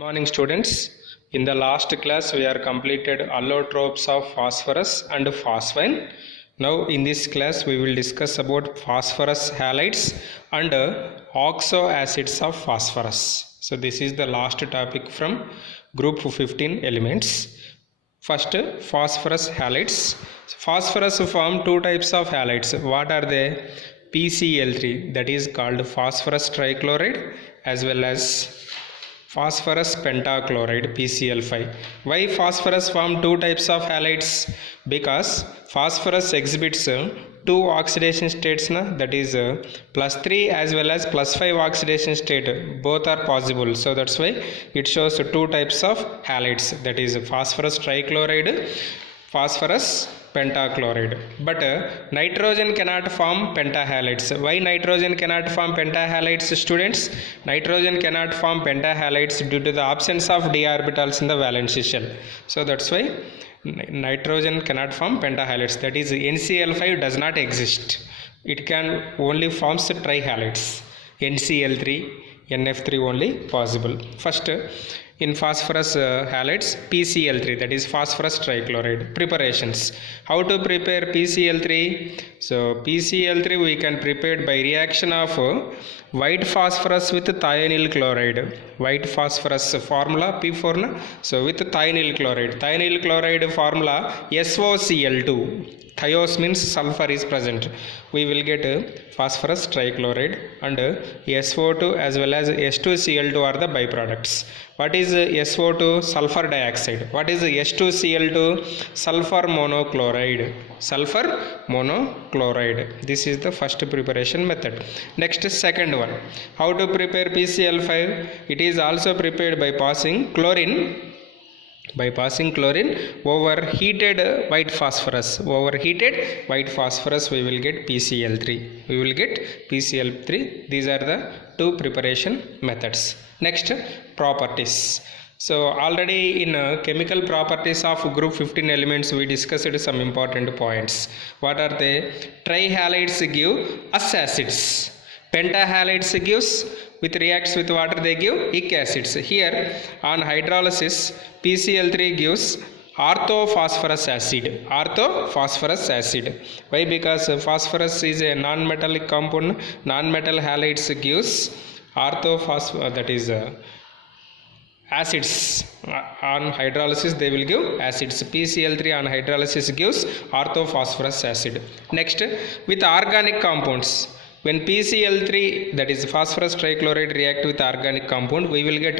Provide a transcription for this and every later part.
Morning students. In the last class we are completed allotropes of phosphorus and phosphine. Now in this class we will discuss about phosphorus halides and oxo acids of phosphorus. So this is the last topic from group 15 elements. First, phosphorus halides. Phosphorus form two types of halides. What are they? PCl3, that is called phosphorus trichloride, as well as phosphorus pentachloride PCl5. Why phosphorus form two types of halides? Because phosphorus exhibits two oxidation states, that is +3 as well as +5 oxidation state. Both are possible, so that's why it shows two types of halides, that is phosphorus trichloride, phosphorus pentachloride. But nitrogen cannot form pentahalides. Why nitrogen cannot form pentahalides, students? Nitrogen cannot form pentahalides due to the absence of d orbitals in the valence shell. So that's why nitrogen cannot form pentahalides, that is NCl5 does not exist. It can only forms trihalides. NCl3, NF3 only possible. First, in phosphorus halides, PCl3, that is phosphorus trichloride. Preparations. How to prepare PCl3? So PCl3 we can prepare by reaction of white phosphorus with thionyl chloride. White phosphorus formula P4, so with thionyl chloride. Thionyl chloride formula SOCl2. Thios means sulfur is present. We will get phosphorus trichloride, and SO2 as well as S2Cl2 are the byproducts. What is SO2? Sulfur dioxide. What is S2Cl2? Sulfur monochloride. Sulfur monochloride. This is the first preparation method. Next, second one. How to prepare PCl5? It is also prepared by passing chlorine over heated white phosphorus. Overheated white phosphorus, we will get PCl3. We will get PCl3. These are the two preparation methods. Next, properties. So already in chemical properties of group 15 elements we discussed some important points. What are they? Trihalides give us acids. Pentahalides gives reacts with water, they give ic acids. Here on hydrolysis PCl3 gives orthophosphorus acid. Orthophosphorus acid. Why? Because phosphorus is a non-metallic compound. Non-metal halides gives orthophosphorus, that is acids. On hydrolysis they will give acids. PCl3 on hydrolysis gives orthophosphorus acid. Next, with organic compounds. When PCl3, that is phosphorus trichloride, react with organic compound, we will get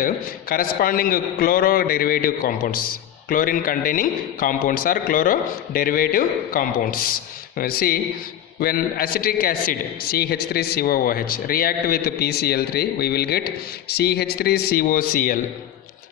corresponding chloro-derivative compounds. Chlorine containing compounds are chloro-derivative compounds. See, when acetic acid CH3COOH react with PCl3, we will get CH3COCl.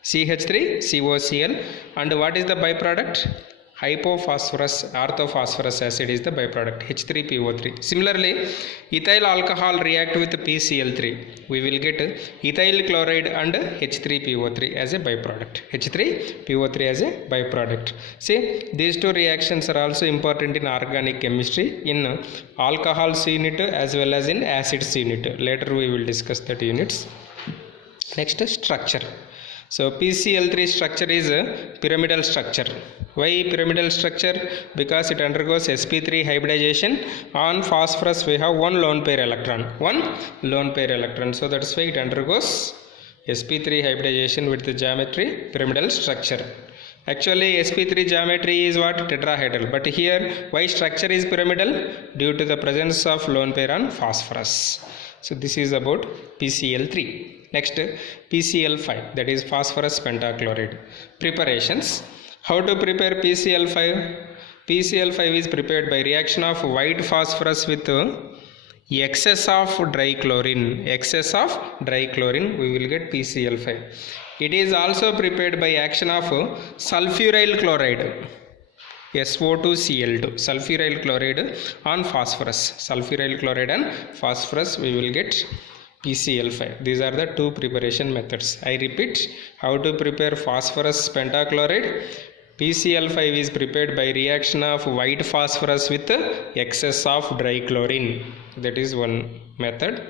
CH3COCl, and what is the byproduct? Hypophosphorus orthophosphorus acid is the byproduct, H3PO3. Similarly, ethyl alcohol react with PCl3. We will get ethyl chloride and H3PO3 as a byproduct. H3PO3 as a byproduct. See, these two reactions are also important in organic chemistry, in alcohols unit as well as in acids unit. Later we will discuss that units. Next, structure. So PCl3 structure is a pyramidal structure. Why pyramidal structure? Because it undergoes sp3 hybridization. On phosphorus we have one lone pair electron. So that's why it undergoes sp3 hybridization with the geometry pyramidal structure. Actually sp3 geometry is what? Tetrahedral. But here why structure is pyramidal? Due to the presence of lone pair on phosphorus. So this is about PCl3. Next, PCl5, that is phosphorus pentachloride. Preparations. How to prepare PCl5? PCl5 is prepared by reaction of white phosphorus with excess of dry chlorine. We will get PCl5. It is also prepared by action of sulfuryl chloride. SO2Cl2, sulfuryl chloride on phosphorus. Sulfuryl chloride and phosphorus, we will get PCl5. These are the two preparation methods. I repeat, how to prepare phosphorus pentachloride. PCl5 is prepared by reaction of white phosphorus with excess of dry chlorine. That is one method.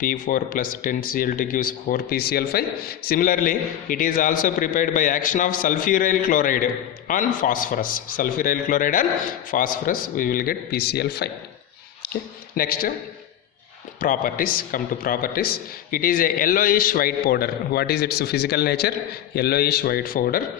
P4 plus 10Cl2 gives 4PCl5. Similarly, it is also prepared by action of sulfuryl chloride on phosphorus. Sulfuryl chloride on phosphorus, we will get PCl5. Okay. Next, properties. Come to properties. It is a yellowish white powder. What is its physical nature? Yellowish white powder.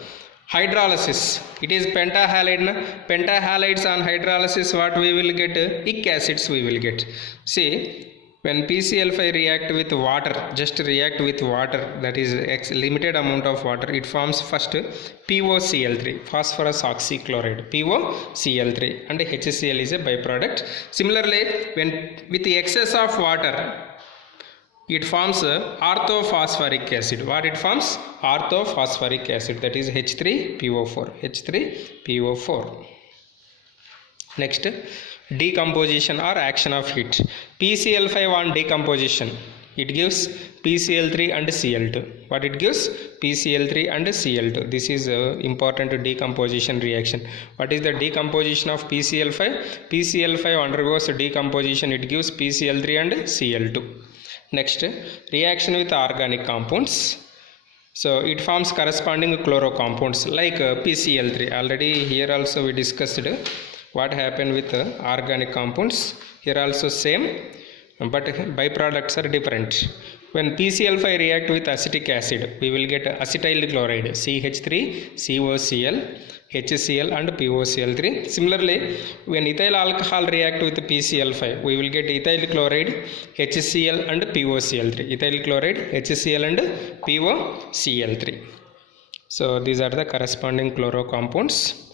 Hydrolysis. It is pentahalide. Pentahalides on hydrolysis, what we will get? Ic acids we will get. See, when PCl5 react with water, just react with water, that is limited amount of water, it forms first POCl3, phosphorus oxychloride, POCl3, and HCl is a byproduct. Similarly, when with the excess of water, it forms orthophosphoric acid. What it forms? Orthophosphoric acid, that is H3PO4. H3PO4. Next, decomposition or action of heat. PCl5 on decomposition, it gives PCl3 and Cl2. What it gives? PCl3 and Cl2. This is important decomposition reaction. What is the decomposition of PCl5? PCl5 undergoes decomposition, it gives PCl3 and Cl2. Next, reaction with organic compounds. So it forms corresponding chloro compounds like PCl3. Already here also we discussed what happened with organic compounds. Here also same, but byproducts are different. When PCl5 react with acetic acid, we will get acetyl chloride, CH3, COCl, HCl and POCl3. Similarly, when ethyl alcohol react with PCl5, we will get ethyl chloride, HCl and POCl3. Ethyl chloride, HCl and POCl3. So these are the corresponding chloro compounds.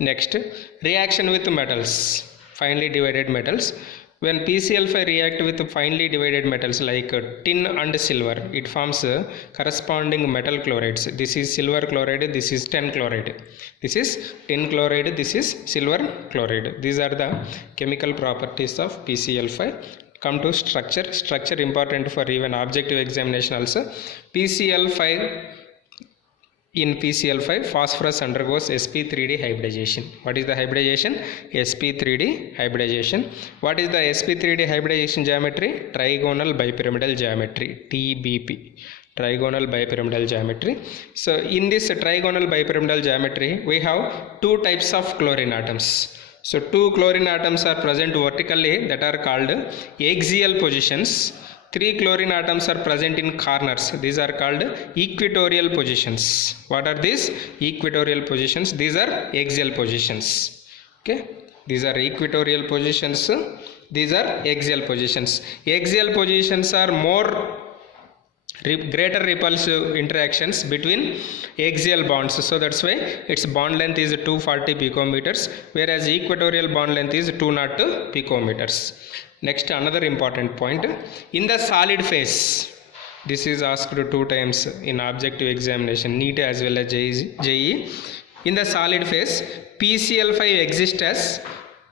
Next, reaction with metals, finely divided metals. When PCl5 react with finely divided metals like tin and silver, it forms corresponding metal chlorides. This is silver chloride, this is tin chloride. This is tin chloride, this is silver chloride. These are the chemical properties of PCl5. Come to structure. Structure important for even objective examination also. PCl5, in PCl5, phosphorus undergoes sp3d hybridization. What is the hybridization? sp3d hybridization. What is the sp3d hybridization geometry? Trigonal bipyramidal geometry, TBP. Trigonal bipyramidal geometry. So in this trigonal bipyramidal geometry, we have two types of chlorine atoms. So two chlorine atoms are present vertically, that are called axial positions. Three chlorine atoms are present in corners. These are called equatorial positions. What are these? Equatorial positions. These are axial positions. Okay. These are equatorial positions. These are axial positions. Axial positions are more greater repulsive interactions between axial bonds. So that's why its bond length is 240 picometers, whereas equatorial bond length is 202 picometers. Next, another important point, in the solid phase, this is asked 2 times in objective examination, NEET as well as JEE. In the solid phase, PCl5 exists as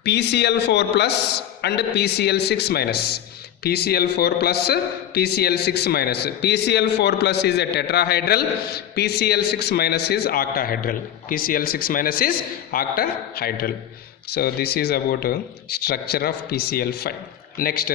PCl4 plus and PCl6 minus. PCl4 plus, PCl6 minus. PCl4 plus is a tetrahedral, PCl6 minus is octahedral. PCl6 minus is octahedral. So this is about structure of PCl5. Next,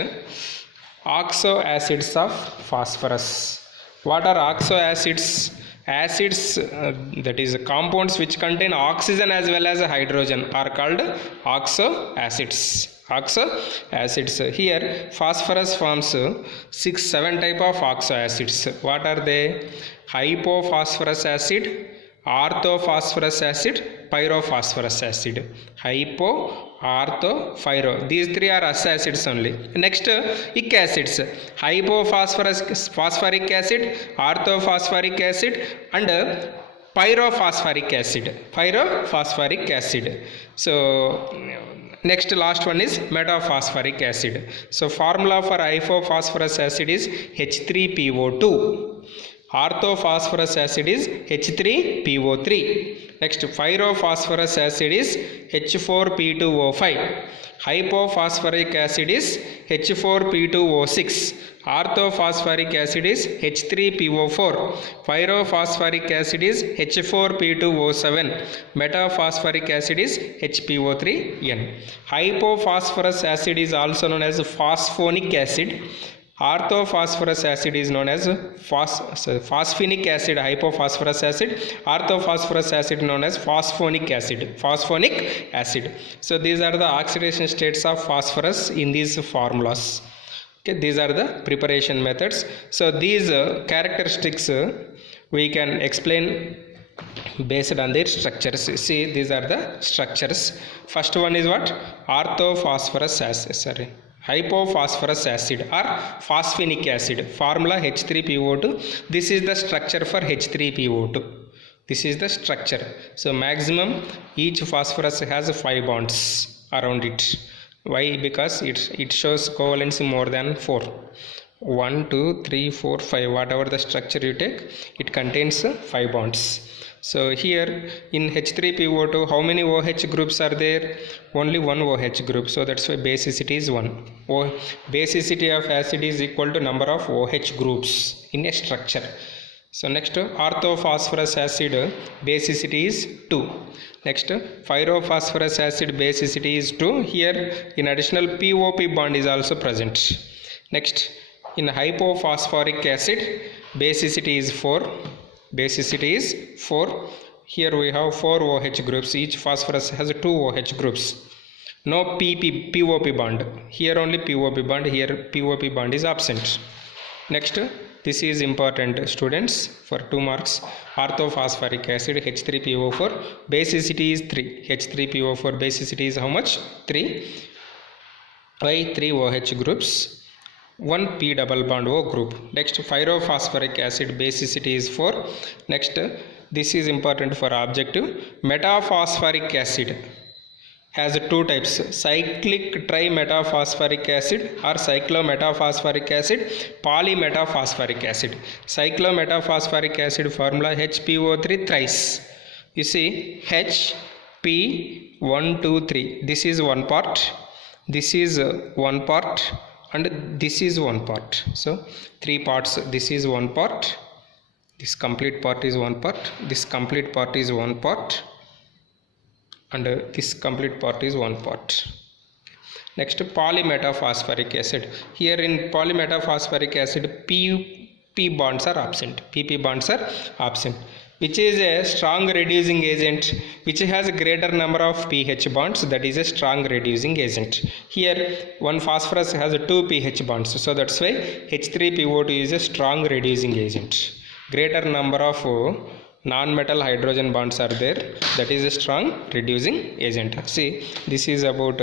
oxo acids of phosphorus. What are oxo acids? Acids, that is compounds which contain oxygen as well as hydrogen, are called oxo acids. Oxo acids. Here phosphorus forms 6-7 type of oxo acids. What are they? Hypophosphorus acid, orthophosphorus acid, pyrophosphorus acid. Hypo, ortho, pyro. These three are acids only. Next, ic acids. Hypophosphoric acid, orthophosphoric acid, and pyrophosphoric acid. Pyrophosphoric acid. So next, last one is metaphosphoric acid. So formula for hypophosphorus acid is H3PO2. Orthophosphorus acid is H3PO3. Next, pyrophosphorus acid is H4P2O5. Hypophosphoric acid is H4P2O6. Orthophosphoric acid is H3PO4. Pyrophosphoric acid is H4P2O7. Metaphosphoric acid is HPO3N. Hypophosphorus acid is also known as phosphonic acid. Orthophosphorus acid is known as phosphinic acid, hypophosphorus acid. Orthophosphorus acid known as phosphonic acid. Phosphonic acid. So these are the oxidation states of phosphorus in these formulas. Okay, these are the preparation methods. So these characteristics we can explain based on their structures. See, these are the structures. First one is what? Orthophosphorus acid. Hypophosphorus acid or phosphinic acid. Formula H3PO2. This is the structure for H3PO2. This is the structure. So maximum each phosphorus has 5 bonds around it. Why? Because it shows covalence more than 4. 1, 2, 3, 4, 5. Whatever the structure you take, it contains 5 bonds. So here in H3PO2, how many OH groups are there? Only one OH group. So that's why basicity is 1. Basicity of acid is equal to number of OH groups in a structure. So next, orthophosphorus acid basicity is 2. Next, pyrophosphorus acid basicity is 2. Here in additional POP bond is also present. Next, in hypophosphoric acid basicity is 4. Basicity is 4. Here we have 4 OH groups. Each phosphorus has 2 OH groups. No POP bond. Here only POP bond. Here POP bond is absent. Next, this is important, students, for 2 marks. Orthophosphoric acid H3PO4. Basicity is 3. H3PO4 basicity is how much? 3. Why 3 OH groups? 1 P double bond O group. Next, pyrophosphoric acid basicity is 4. Next, this is important for objective. Metaphosphoric acid has 2 types: cyclic trimetaphosphoric acid or cyclometaphosphoric acid, polymetaphosphoric acid. Cyclometaphosphoric acid formula HPO3 thrice. You see, HP1, 2, 3. This is one part. This is one part. And this is one part. So 3 parts. This is one part. This complete part is one part. This complete part is one part. And this complete part is one part. Next, polymetaphosphoric acid. Here in polymetaphosphoric acid, PP bonds are absent. PP bonds are absent. Which is a strong reducing agent, which has a greater number of pH bonds, that is a strong reducing agent. Here one phosphorus has 2 pH bonds, so that's why H3PO2 is a strong reducing agent. Greater number of non-metal hydrogen bonds are there, that is a strong reducing agent. See, this is about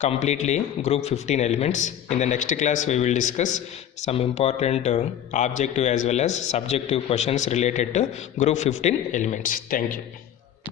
completely group 15 elements. In the next class we will discuss some important objective as well as subjective questions related to group 15 elements. Thank you.